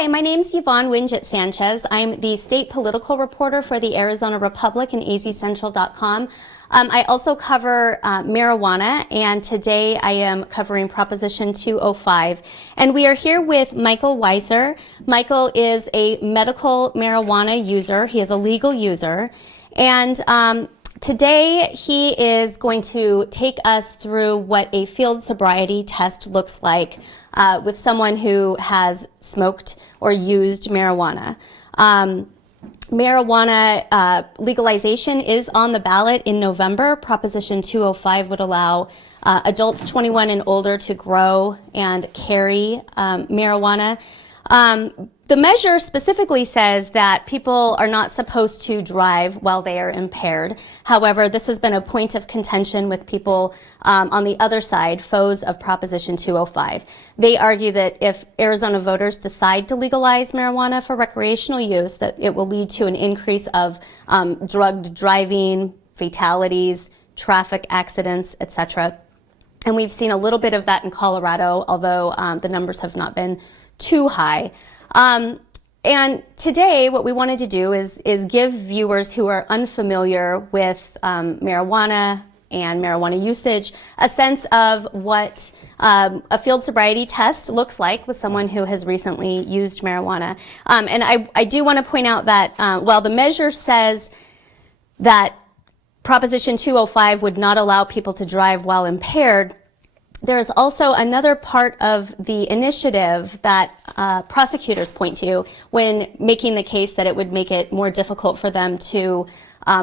Hi, my name's Yvonne Winget-Sanchez. I'm the state political reporter for the Arizona Republic and azcentral.com. I also cover marijuana, and today I am covering Proposition 205. And we are here with Michael Weiser. Michael is a medical marijuana user. He is a legal user. And today he is going to take us through what a field sobriety test looks like with someone who has smoked or used marijuana. Marijuana legalization is on the ballot in November. Proposition 205 would allow adults 21 and older to grow and carry marijuana. The measure specifically says that people are not supposed to drive while they are impaired. However, this has been a point of contention with people on the other side, foes of Proposition 205. They argue that if Arizona voters decide to legalize marijuana for recreational use, that it will lead to an increase of drugged driving, fatalities, traffic accidents, etc. And we've seen a little bit of that in Colorado, although the numbers have not been too high. And today what we wanted to do is give viewers who are unfamiliar with marijuana and marijuana usage a sense of what a field sobriety test looks like with someone who has recently used marijuana. And I do want to point out that while the measure says that Proposition 205 would not allow people to drive while impaired, there is also another part of the initiative that prosecutors point to when making the case that it would make it more difficult for them to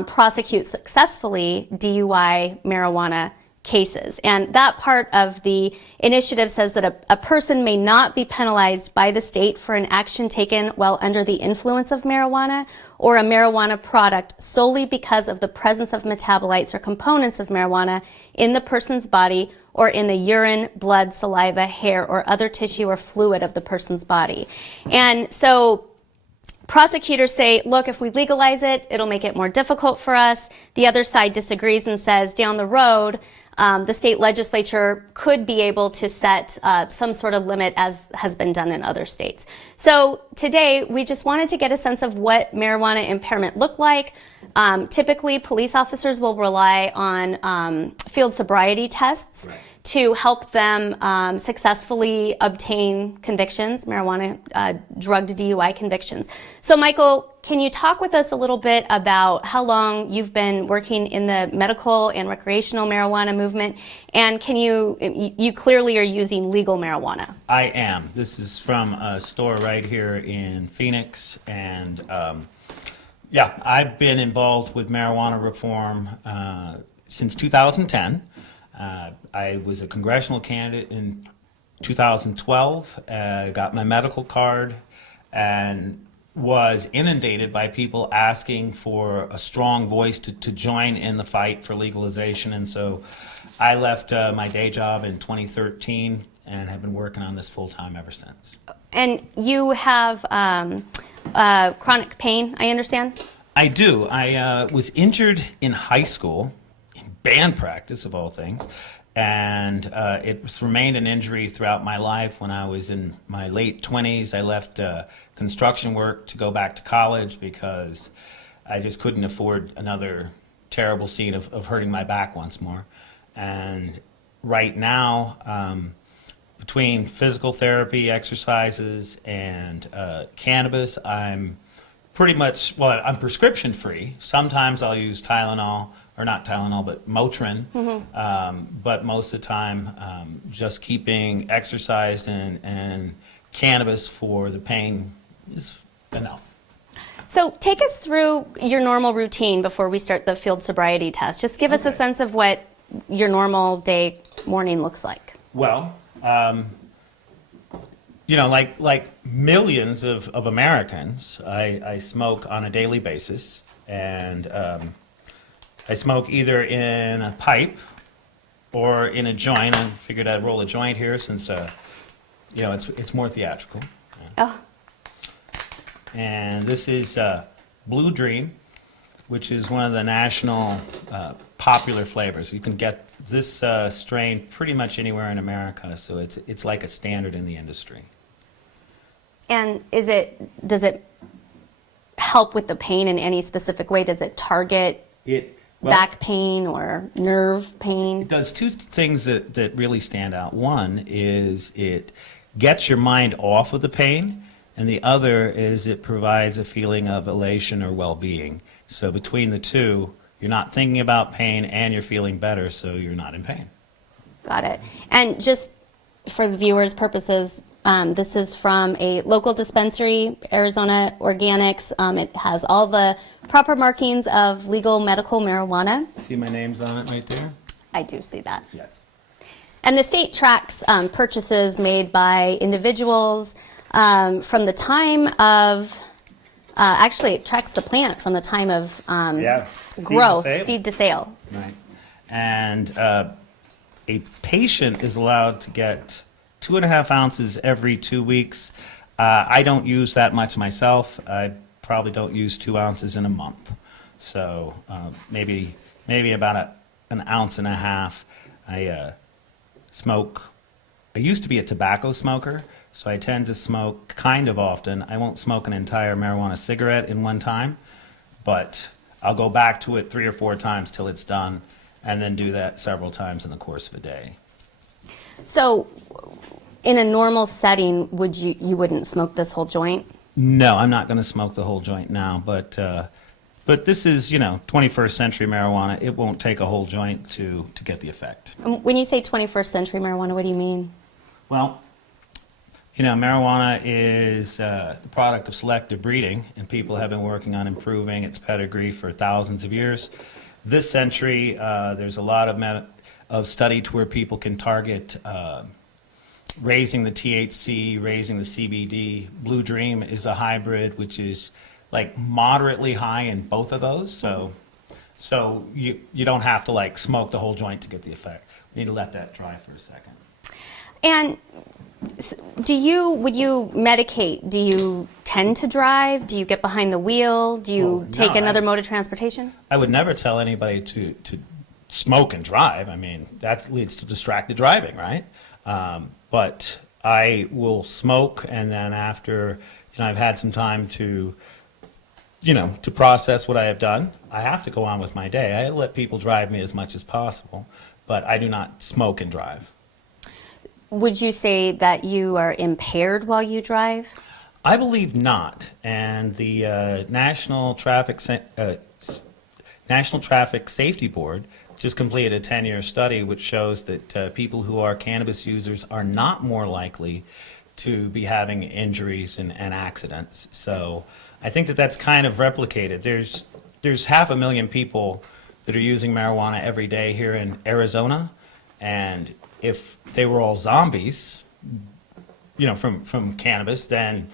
prosecute successfully DUI marijuana cases. And that part of the initiative says that a person may not be penalized by the state for an action taken while under the influence of marijuana or a marijuana product solely because of the presence of metabolites or components of marijuana in the person's body or in the urine, blood, saliva, hair, or other tissue or fluid of the person's body. And so prosecutors say, look, if we legalize it, it'll make it more difficult for us. The other side disagrees and says down the road, the state legislature could be able to set some sort of limit as has been done in other states. So today we just wanted to get a sense of what marijuana impairment looked like. Typically police officers will rely on field sobriety tests to help them successfully obtain convictions, marijuana drugged DUI convictions. So Michael, can you talk with us a little bit about how long you've been working in the medical and recreational marijuana movement, and can you clearly are using legal marijuana? I am. This is from a store right here in Phoenix, and yeah, I've been involved with marijuana reform since 2010. I was a congressional candidate in 2012, got my medical card, and was inundated by people asking for a strong voice to join in the fight for legalization. And so I left my day job in 2013 and have been working on this full time ever since. And you have chronic pain, I understand? I do. I was injured in high school, in band practice of all things, and it's remained an injury throughout my life. When I was in my late 20s, I left construction work to go back to college because I just couldn't afford another terrible scene of hurting my back once more. And right now, between physical therapy, exercises, and cannabis, I'm pretty much, well, I'm prescription free. Sometimes I'll use Tylenol, or not Tylenol, but Motrin. But most of the time, just keeping exercise and cannabis for the pain is enough. So take us through your normal routine before we start the field sobriety test. Just give us a sense of what your normal day morning looks like. Well, you know, like millions of Americans, I smoke on a daily basis, and I smoke either in a pipe or in a joint. I figured I'd roll a joint here since, you know, it's more theatrical. Oh. And this is Blue Dream, which is one of the national popular flavors. You can get this strain pretty much anywhere in America, so it's like a standard in the industry. And does it help with the pain in any specific way? Does it target back pain or nerve pain? It does two things that really stand out. One is it gets your mind off of the pain, and the other is it provides a feeling of elation or well-being. So between the two, you're not thinking about pain and you're feeling better, so you're not in pain. Got it. And just for the viewers' purposes, this is from a local dispensary, Arizona Organics. It has all the proper markings of legal medical marijuana. See my name's on it right there? I do see that. Yes. And the state tracks purchases made by individuals from the time of, actually it tracks the plant from the time of growth, seed to sale. Right. And a patient is allowed to get 2.5 ounces every 2 weeks. I don't use that much myself. I probably don't use 2 ounces in a month. So maybe about an ounce and a half. I smoke. I used to be a tobacco smoker, so I tend to smoke kind of often. I won't smoke an entire marijuana cigarette in one time, but I'll go back to it 3 or 4 times till it's done, and then do that several times in the course of a day. So in a normal setting, you wouldn't smoke this whole joint? No, I'm not going to smoke the whole joint now, but this is, 21st century marijuana. It won't take a whole joint to get the effect. When you say 21st century marijuana, what do you mean? Well, marijuana is the product of selective breeding, and people have been working on improving its pedigree for thousands of years. This century, there's a lot of study to where people can target raising the THC, raising the CBD. Blue Dream is a hybrid, which is like moderately high in both of those. So you don't have to smoke the whole joint to get the effect. You need to let that dry for a second. And would you medicate? Do you tend to drive? Do you get behind the wheel? Do you take another mode of transportation? I would never tell anybody to smoke and drive. I mean, that leads to distracted driving, right? But I will smoke, and then after I've had some time to process what I have done, I have to go on with my day. I let people drive me as much as possible, but I do not smoke and drive. Would you say that you are impaired while you drive? I believe not. And the National Traffic Safety Board just completed a 10-year study which shows that people who are cannabis users are not more likely to be having injuries and accidents. So I think that that's kind of replicated. There's 500,000 people that are using marijuana every day here in Arizona, and if they were all zombies, from cannabis, then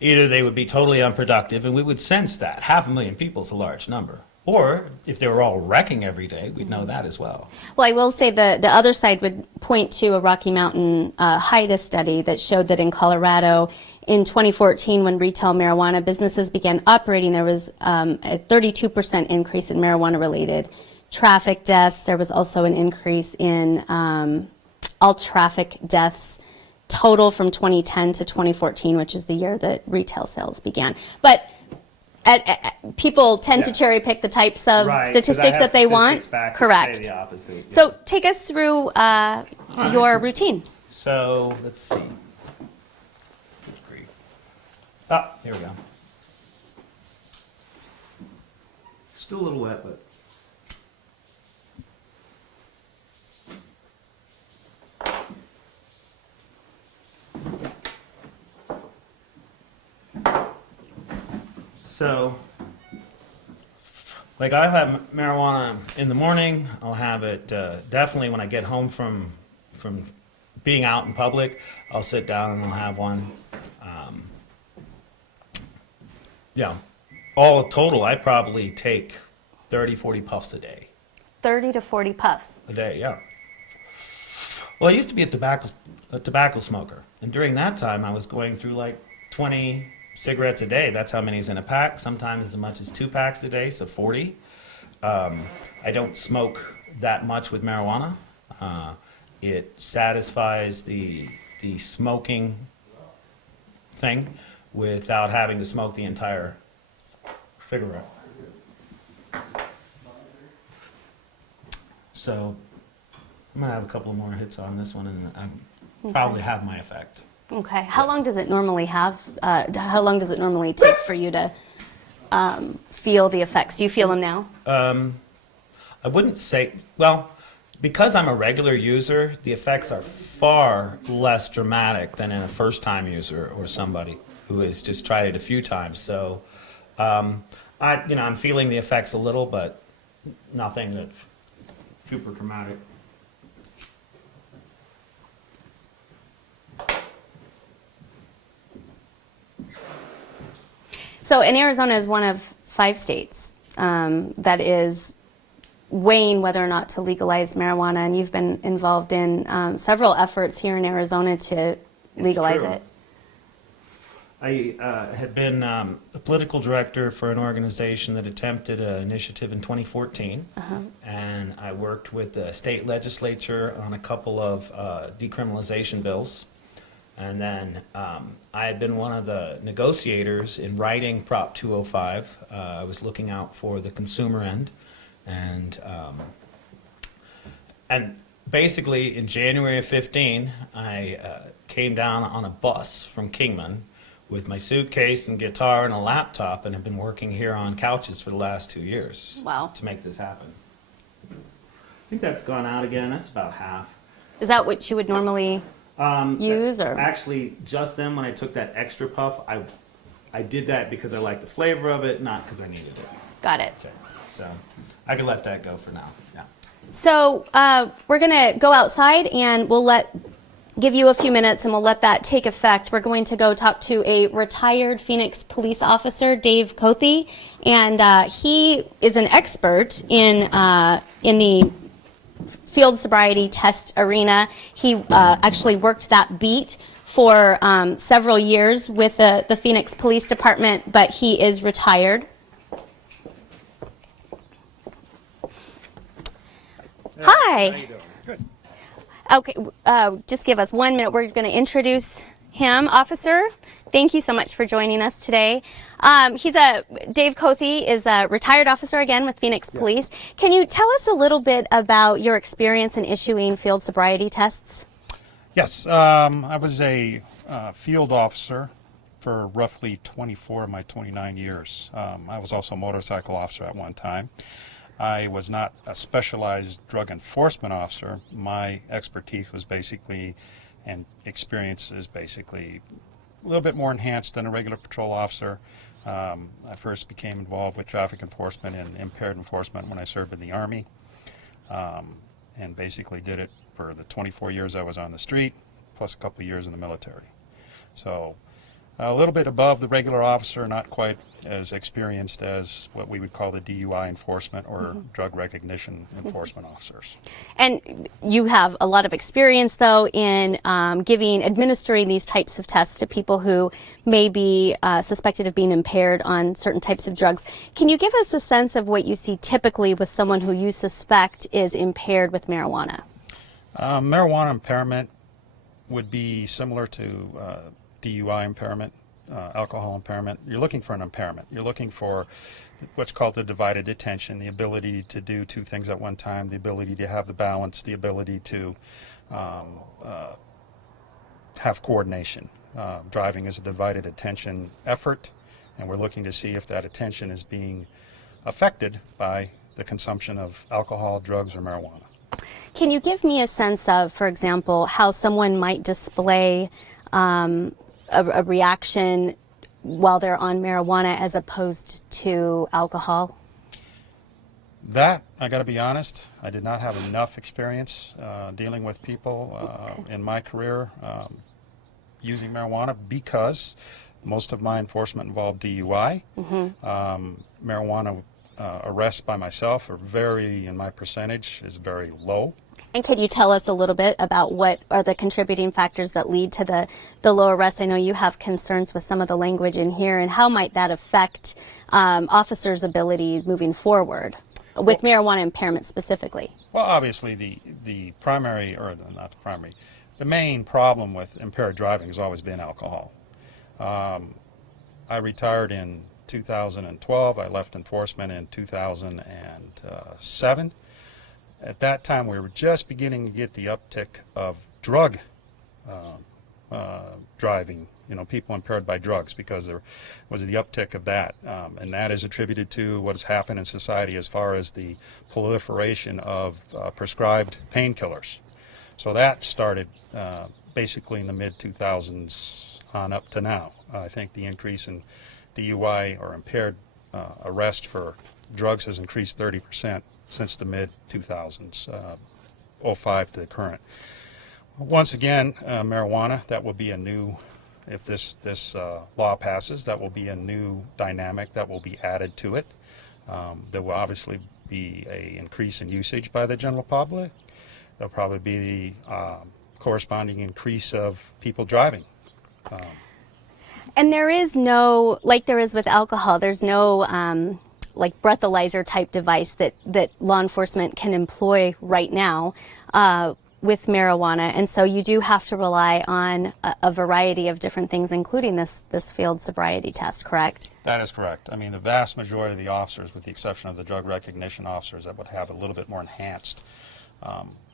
either they would be totally unproductive, and we would sense that. 500,000 people is a large number. Or if they were all wrecking every day, we'd know that as well. Well, I will say the other side would point to a Rocky Mountain HIDA study that showed that in Colorado in 2014, when retail marijuana businesses began operating, there was a 32% increase in marijuana-related traffic deaths. There was also an increase in all traffic deaths total from 2010 to 2014, which is the year that retail sales began. But people tend to cherry pick the types of statistics that they want. Correct. The opposite, yeah. So take us through your routine. So let's see. Ah, here we go. Still a little wet, but. So, I'll have marijuana in the morning. I'll have it definitely when I get home from being out in public. I'll sit down and I'll have one. All total, I probably take 30, 40 puffs a day. 30 to 40 puffs. A day, yeah. Well, I used to be a tobacco smoker, and during that time, I was going through 20 cigarettes a day. That's how many's in a pack. Sometimes as much as 2 packs a day, so 40. I don't smoke that much with marijuana. It satisfies the smoking thing, without having to smoke the entire cigarette. So I'm gonna have a couple more hits on this one, and I probably have my effect. Okay. How long does it normally have? How long does it normally take for you to feel the effects? Do you feel them now? I wouldn't say, well, because I'm a regular user, the effects are far less dramatic than in a first-time user or somebody who has just tried it a few times. So, I'm feeling the effects a little, but nothing that's super dramatic. So, and Arizona is one of 5 states that is weighing whether or not to legalize marijuana, and you've been involved in several efforts here in Arizona to legalize it. I had been a political director for an organization that attempted an initiative in 2014, and I worked with the state legislature on a couple of decriminalization bills. And then I had been one of the negotiators in writing Prop 205. I was looking out for the consumer end. And basically in January of 15, I came down on a bus from Kingman with my suitcase and guitar and a laptop, and have been working here on couches for the last 2 years. Wow. To make this happen. I think that's gone out again. That's about half. Is that what you would normally use, or? Actually, just then when I took that extra puff, I did that because I liked the flavor of it, not because I needed it. Got it. Okay. So I can let that go for now. Yeah. So we're going to go outside, and we'll give you a few minutes, and we'll let that take effect. We're going to go talk to a retired Phoenix police officer, Dave Cothy, and he is an expert in the field sobriety test arena. He actually worked that beat for several years with the Phoenix Police Department, but he is retired. Hi. How you doing? Good. Okay, just give us 1 minute. We're going to introduce him. Officer, thank you so much for joining us today. Dave Cothy is a retired officer again with Phoenix Police. Can you tell us a little bit about your experience in issuing field sobriety tests? Yes, I was a field officer for roughly 24 of my 29 years. I was also a motorcycle officer at one time. I was not a specialized drug enforcement officer. My expertise was basically, and experience is basically, a little bit more enhanced than a regular patrol officer. I first became involved with traffic enforcement and impaired enforcement when I served in the Army, and basically did it for the 24 years I was on the street, plus a couple of years in the military. So a little bit above the regular officer, not quite as experienced as what we would call the DUI enforcement or drug recognition enforcement officers. And you have a lot of experience, though, in administering these types of tests to people who may be suspected of being impaired on certain types of drugs. Can you give us a sense of what you see typically with someone who you suspect is impaired with marijuana? Marijuana impairment would be similar to DUI impairment, alcohol impairment. You're looking for an impairment. You're looking for what's called the divided attention, the ability to do 2 things at one time, the ability to have the balance, the ability to have coordination. Driving is a divided attention effort, and we're looking to see if that attention is being affected by the consumption of alcohol, drugs, or marijuana. Can you give me a sense of, for example, how someone might display a reaction while they're on marijuana as opposed to alcohol? That, I got to be honest, I did not have enough experience dealing with people in my career using marijuana, because most of my enforcement involved DUI. Marijuana arrests by myself are very, in my percentage, is very low. And could you tell us a little bit about what are the contributing factors that lead to the low arrests? I know you have concerns with some of the language in here, and how might that affect officers' abilities moving forward with marijuana impairment specifically? Well, obviously the primary, or not the primary, the main problem with impaired driving has always been alcohol. I retired in 2012. I left enforcement in 2007. At that time, we were just beginning to get the uptick of drug driving, people impaired by drugs, because there was the uptick of that. And that is attributed to what has happened in society as far as the proliferation of prescribed painkillers. So that started basically in the mid-2000s on up to now. I think the increase in DUI or impaired arrest for drugs has increased 30% since the mid-2000s, 05 to the current. Once again, marijuana, that will be a new, if this law passes, that will be a new dynamic that will be added to it. There will obviously be an increase in usage by the general public. There'll probably be the corresponding increase of people driving. And there is no, like there is with alcohol, there's no like breathalyzer type device that law enforcement can employ right now with marijuana. And so you do have to rely on a variety of different things, including this field sobriety test, correct? That is correct. I mean, the vast majority of the officers, with the exception of the drug recognition officers that would have a little bit more enhanced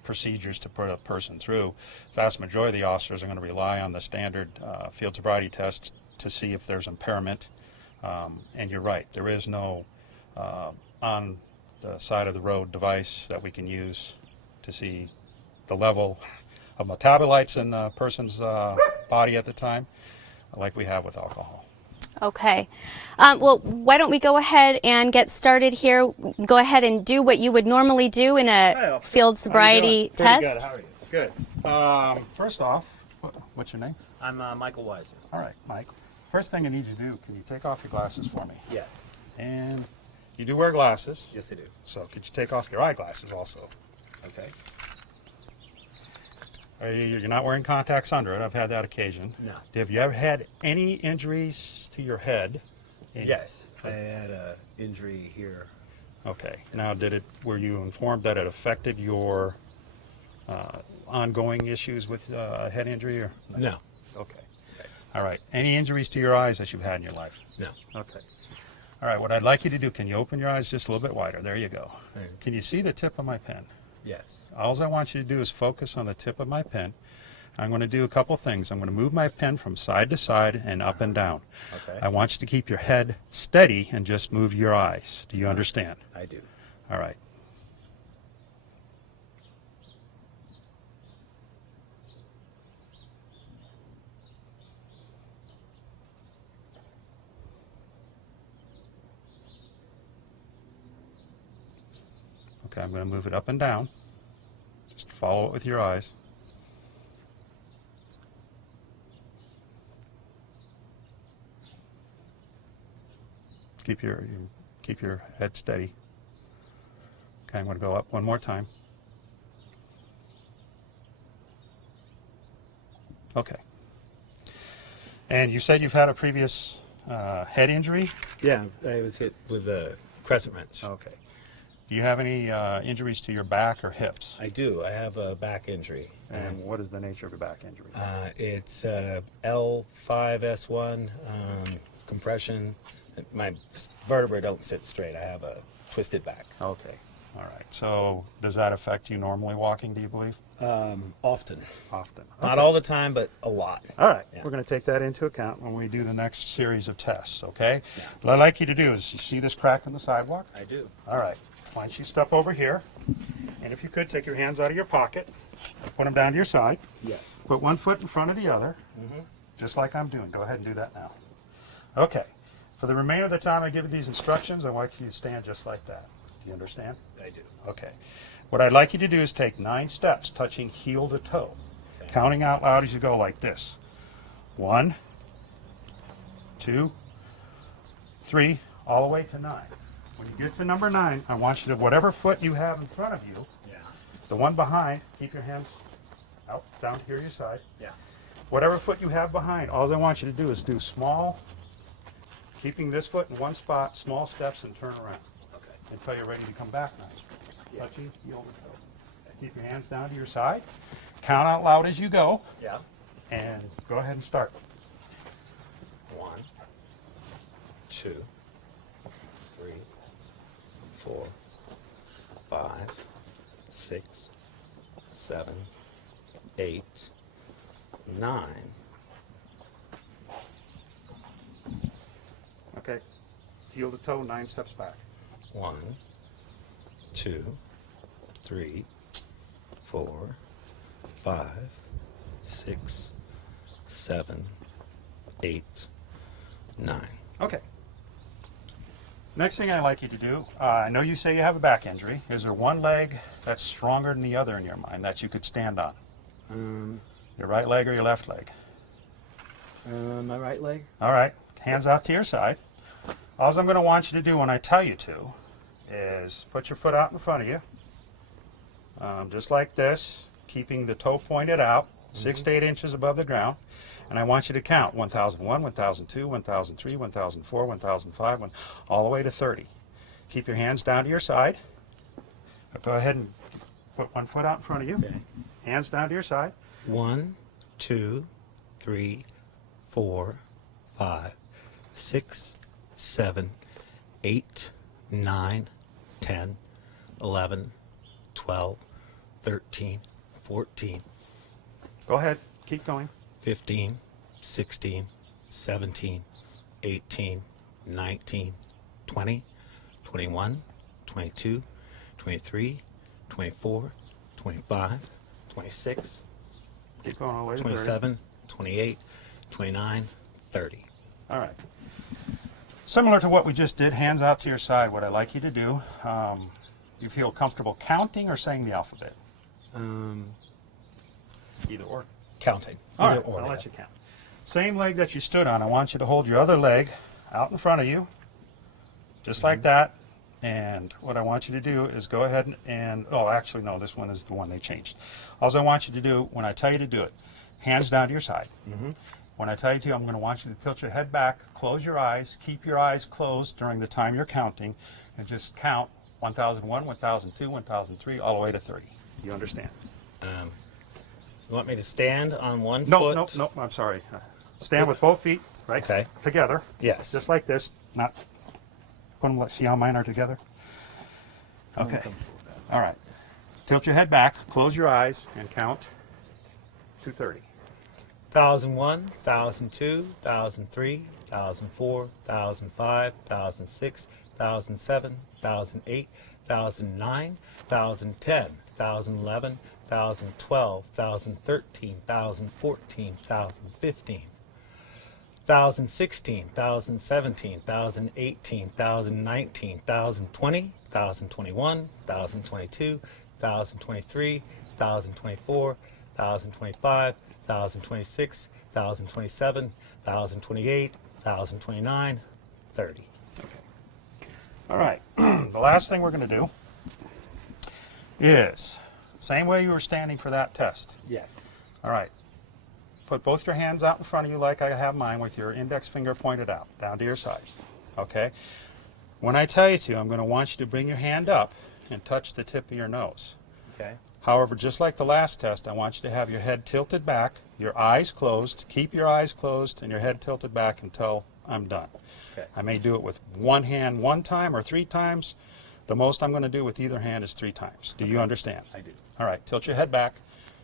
procedures to put a person through, vast majority of the officers are going to rely on the standard field sobriety test to see if there's impairment. And you're right, there is no on the side of the road device that we can use to see the level of metabolites in the person's body at the time, like we have with alcohol. Okay. Well, why don't we go ahead and get started here? Go ahead and do what you would normally do in a field sobriety test. Pretty good. How are you? Good. First off, what's your name? I'm Michael Weiser. All right, Mike. First thing I need you to do, can you take off your glasses for me? Yes. And you do wear glasses. Yes, I do. So could you take off your eyeglasses also? Okay. You're not wearing contacts under it. I've had that occasion. No. Have you ever had any injuries to your head? Yes. I had an injury here. Okay. Now, were you informed that it affected your ongoing issues with head injury? Or? No. Okay. All right. Any injuries to your eyes that you've had in your life? No. Okay. All right. What I'd like you to do, can you open your eyes just a little bit wider? There you go. Can you see the tip of my pen? Yes. All I want you to do is focus on the tip of my pen. I'm going to do a couple things. I'm going to move my pen from side to side and up and down. Okay. I want you to keep your head steady and just move your eyes. Do you understand? I do. All right. Okay, I'm going to move it up and down. Just follow it with your eyes. Keep your head steady. Okay, I'm going to go up one more time. Okay. And you said you've had a previous head injury? Yeah, I was hit with a crescent wrench. Okay. Do you have any injuries to your back or hips? I do. I have a back injury. And what is the nature of your back injury? It's L5S1 compression. My vertebrae don't sit straight. I have a twisted back. Okay. All right. So does that affect you normally walking, do you believe? Often. Often. Not all the time, but a lot. All right. Yeah. We're going to take that into account when we do the next series of tests, okay? Yeah. What I'd like you to do is, you see this crack in the sidewalk? I do. All right. Why don't you step over here, and if you could, take your hands out of your pocket, put them down to your side. Yes. Put one foot in front of the other, just like I'm doing. Go ahead and do that now. Okay. For the remainder of the time I give you these instructions, I want you to stand just like that. Do you understand? I do. Okay. What I'd like you to do is take 9 steps, touching heel to toe, counting out loud as you go like this. 1, 2, 3, all the way to 9. When you get to number 9, I want you to, whatever foot you have in front of you, the one behind, keep your hands out, down here to your side. Yeah. Whatever foot you have behind, all I want you to do is do small, keeping this foot in one spot, small steps and turn around. Okay. Until you're ready to come back nice. Touching heel to toe. Keep your hands down to your side. Count out loud as you go. Yeah. And go ahead and start. 1, 2, 3, 4, 5, 6, 7, 8, 9. Okay. Heel to toe, 9 steps back. 1, 2, 3, 4, 5, 6, 7, 8, 9. Okay. Next thing I'd like you to do, I know you say you have a back injury. Is there one leg that's stronger than the other in your mind that you could stand on? Your right leg or your left leg? My right leg. All right. Hands out to your side. All I'm going to want you to do when I tell you to is put your foot out in front of you, just like this, keeping the toe pointed out, 6 to 8 inches above the ground. And I want you to count 1001, 1002, 1003, 1004, 1005, all the way to 30. Keep your hands down to your side. Go ahead and put one foot out in front of you. Okay. Hands down to your side. 1, 2, 3, 4, 5, 6, 7, 8, 9, 10, 11, 12, 13, 14, Go ahead. Keep going. 15, 16, 17, 18, 19, 20, 21, 22, 23, 24, 25, 26, Keep going all the way to 30. 27, 28, 29, 30. All right. Similar to what we just did, hands out to your side, what I'd like you to do, you feel comfortable counting or saying the alphabet? Either or. Counting. All Either right, or, I'll yeah. let you count. Same leg that you stood on, I want you to hold your other leg out in front of you, just like that. And what I want you to do is go ahead and, oh, actually, no, this one is the one they changed. All I want you to do, when I tell you to do it, hands down to your side. When I tell you to, I'm going to want you to tilt your head back, close your eyes, keep your eyes closed during the time you're counting, and just count 1001, 1002, 1003, all the way to 30. You understand? You want me to stand on one No, foot? no, I'm sorry. Stand with both feet, right? Okay. Together. Yes. Just like this. Not put them. See how mine are together. Okay. All right. Tilt your head back, close your eyes, and count to 30. 1001, 1002, 1003, 1004, 1005, 1006, 1007, 1008, 1009, 1010, 1011, 1012, 1013, 1014, 1015, 1016, 1017, 1018, 1019, 1020, 1021, 1022, 1023, 1024, 1025, 1026, 1027, 1028, 1029, 30. All right. The last thing we're going to do is same way you were standing for that test. Yes. All right. Put both your hands out in front of you like I have mine with your index finger pointed out, down to your side. Okay? When I tell you to, I'm going to want you to bring your hand up and touch the tip of your nose. Okay. However, just like the last test, I want you to have your head tilted back, your eyes closed. Keep your eyes closed and your head tilted back until I'm done. Okay. I may do it with one hand one time or 3 times. The most I'm going to do with either hand is 3 times. Do you understand? I do. All right. Tilt your head back.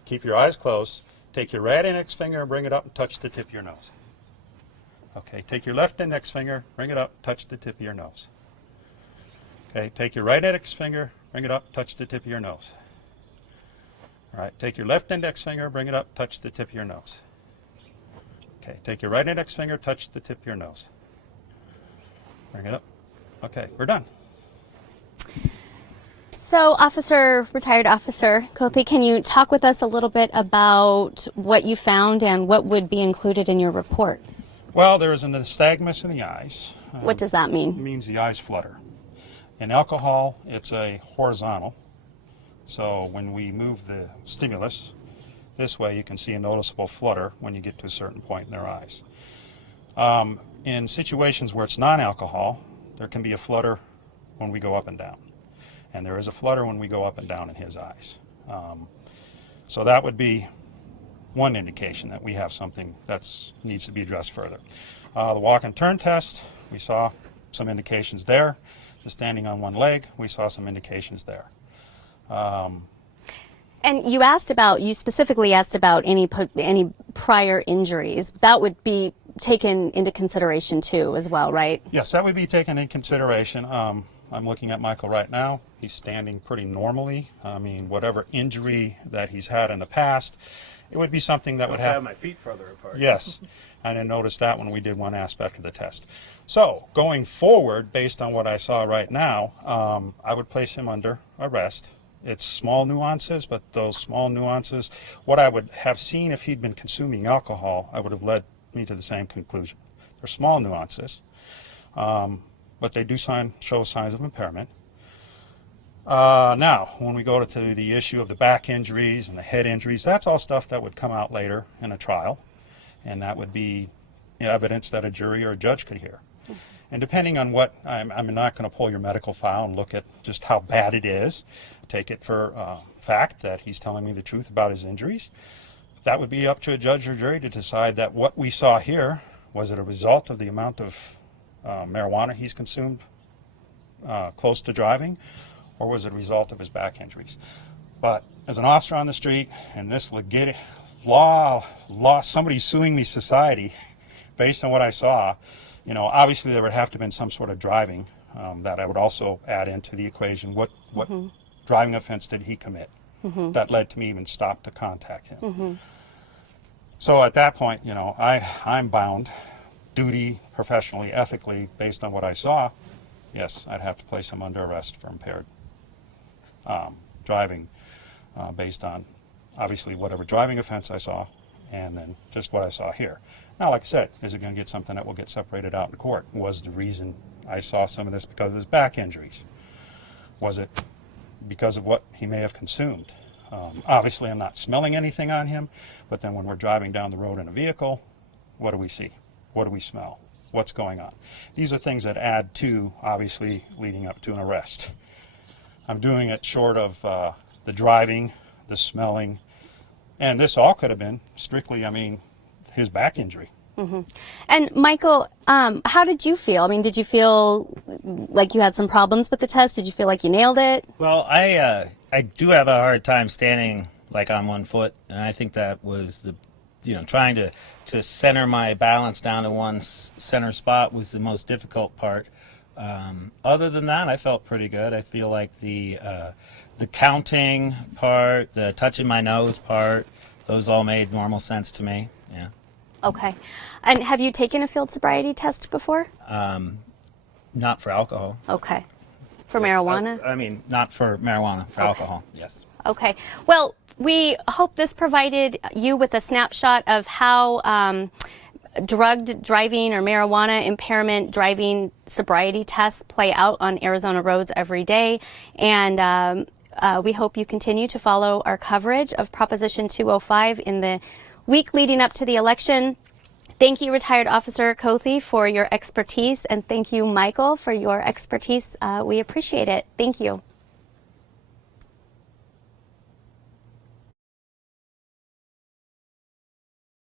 Keep your eyes closed. Take your right index finger and bring it up and touch the tip of your nose. Okay. Take your left index finger, bring it up, touch the tip of your nose. Okay. Take your right index finger, bring it up, touch the tip of your nose. All right. Take your left index finger, bring it up, touch the tip of your nose. Okay. Take your right index finger, touch the tip of your nose. Bring it up. Okay. We're done. So, retired Officer Kothi, can you talk with us a little bit about what you found and what would be included in your report? Well, there is an nystagmus in the eyes. What does that It mean? means the eyes flutter. In alcohol, it's a horizontal. So when we move the stimulus this way, you can see a noticeable flutter when you get to a certain point in their eyes. In situations where it's non-alcohol, there can be a flutter when we go up and down. And there is a flutter when we go up and down in his eyes. So that would be one indication that we have something that needs to be addressed further. The walk and turn test, we saw some indications there. Just standing on one leg, we saw some indications there. And you specifically asked about any prior injuries. That would be taken into consideration too as well, right? Yes, that would be taken in consideration. I'm looking at Michael right now. He's standing pretty normally. I mean, whatever injury that he's had in the past, it would be something that would I have have... my feet further apart. Yes, I didn't notice that when we did one aspect of the test. So, going forward, based on what I saw right now, I would place him under arrest. It's small nuances, but those small nuances, what I would have seen if he'd been consuming alcohol, I would have led me to the same conclusion. They're small nuances, but they do show signs of impairment. Now, when we go to the issue of the back injuries and the head injuries, that's all stuff that would come out later in a trial, and that would be evidence that a jury or a judge could hear. And depending on what, I'm not going to pull your medical file and look at just how bad it is, take it for fact that he's telling me the truth about his injuries. That would be up to a judge or jury to decide that what we saw here, was it a result of the amount of marijuana he's consumed close to driving, or was it a result of his back injuries? But as an officer on the street, and this law, somebody suing me society, based on what I saw, you know, obviously there would have to have been some sort of driving that I would also add into the equation. What driving offense did he commit that led to me even stop to contact him? So at that point, you know, I'm bound, duty, professionally, ethically, based on what I saw. Yes, I'd have to place him under arrest for impaired driving based on, obviously, whatever driving offense I saw, and then just what I saw here. Now, like I said, is it going to get something that will get separated out in court? Was the reason I saw some of this because of his back injuries? Was it because of what he may have consumed? Obviously, I'm not smelling anything on him, but then when we're driving down the road in a vehicle, what do we see? What do we smell? What's going on? These are things that add to, obviously, leading up to an arrest. I'm doing it short of the driving, the smelling, and this all could have been strictly, I mean, his back injury. And Michael, how did you feel? I mean, did you feel like you had some problems with the test? Did you feel like you nailed it? Well, I do have a hard time standing like on one foot, and I think that was trying to center my balance down to one center spot was the most difficult part. Other than that, I felt pretty good. I feel like the counting part, the touching my nose part, those all made normal sense to me. Yeah. Okay. And have you taken a field sobriety test before? Not for alcohol. Okay. For marijuana? I mean, not for marijuana, for alcohol, yes. Okay. Well, we hope this provided you with a snapshot of how drugged driving or marijuana impairment driving sobriety tests play out on Arizona roads every day. And we hope you continue to follow our coverage of Proposition 205 in the week leading up to the election. Thank you, Retired Officer Kothi, for your expertise, and thank you, Michael, for your expertise. We appreciate it. Thank you.